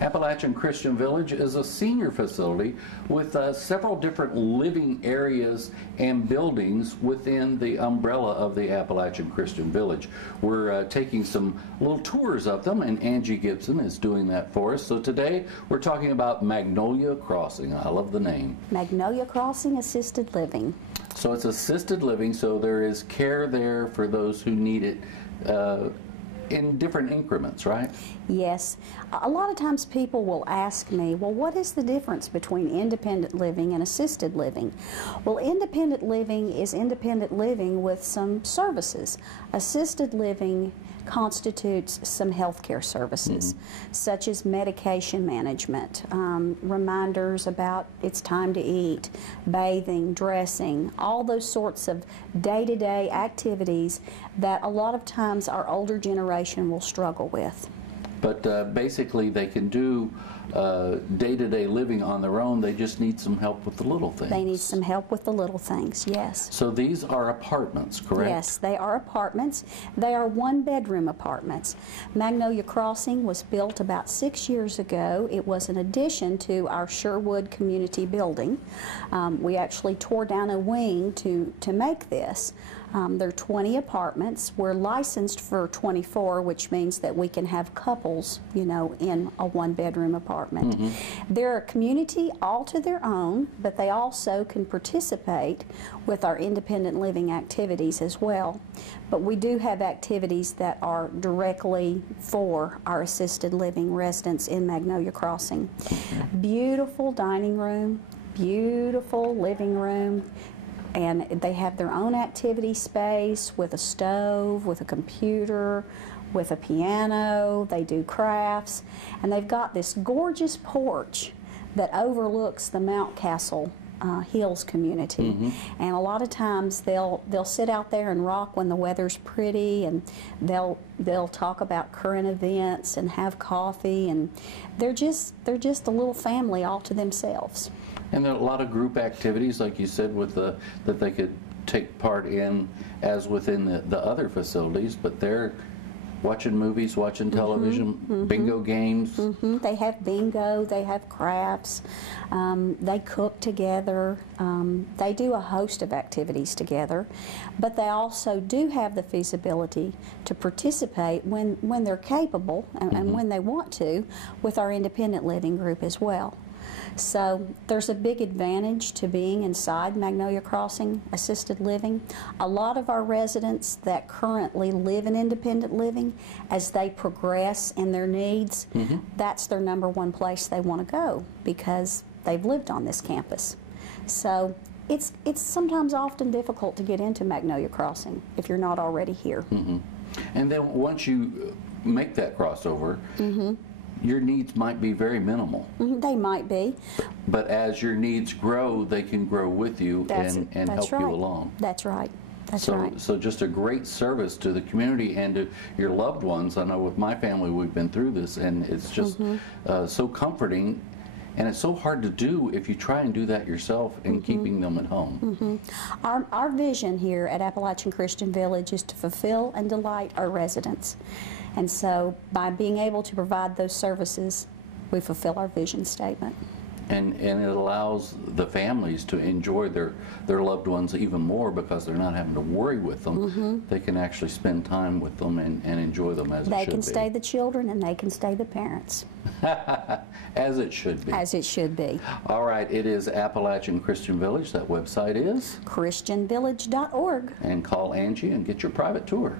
Appalachian Christian Village is a senior facility with several different living areas and buildings within the umbrella of the Appalachian Christian Village. We're taking some little tours of them, and Angie Gibson is doing that for us. So today we're talking about Magnolia Crossing. I love the name. Magnolia Crossing Assisted Living. So it's assisted living, so there is care there for those who need it in different increments, right? Yes. A lot of times people will ask me, well, what is the difference between independent living and assisted living? Well, independent living is independent living with some services. Assisted living constitutes some health care services, such as medication management, reminders about it's time to eat, bathing, dressing, all those sorts of day-to-day activities that a lot of times our older generation will struggle with. But basically they can do day-to-day living on their own. They just need some help with the little things. They need some help with the little things, yes. So these are apartments, correct? Yes, they are apartments. They are one-bedroom apartments. Magnolia Crossing was built about 6 years ago. It was an addition to our Sherwood community building. We actually tore down a wing to make this. There are 20 apartments. We're licensed for 24, which means that we can have couples, you know, in a one-bedroom apartment. They're a community all to their own, but they also can participate with our independent living activities as well. But we do have activities that are directly for our assisted living residents in Magnolia Crossing. Beautiful dining room, beautiful living room, and they have their own activity space with a stove, with a computer, with a piano. They do crafts, and they've got this gorgeous porch that overlooks the Mountcastle Hills community. And a lot of times they'll sit out there and rock when the weather's pretty, and they'll talk about current events and have coffee, and they're just a little family all to themselves. And there are a lot of group activities, like you said, with that they could take part in as within the other facilities, but they're watching movies, watching television, bingo games. They have bingo, they have crafts, they cook together, they do a host of activities together, but they also do have the feasibility to participate when they're capable and when they want to with our independent living group as well. So there's a big advantage to being inside Magnolia Crossing Assisted Living. A lot of our residents that currently live in independent living, as they progress in their needs, that's their #1 place they want to go because they've lived on this campus. So it's sometimes often difficult to get into Magnolia Crossing if you're not already here. And then once you make that crossover, your needs might be very minimal. They might be. But as your needs grow, they can grow with you and help you along. That's right. That's right. So just a great service to the community and to your loved ones. I know with my family we've been through this, and it's just so comforting. And it's so hard to do if you try and do that yourself and keeping them at home. Our vision here at Appalachian Christian Village is to fulfill and delight our residents. And so by being able to provide those services, we fulfill our vision statement. And it allows the families to enjoy their loved ones even more because they're not having to worry with them. They can actually spend time with them and enjoy them as it should be. They can stay the children and they can stay the parents. As it should be. As it should be. All right, it is Appalachian Christian Village. That website is? ChristianVillage.org. And call Angie and get your private tour.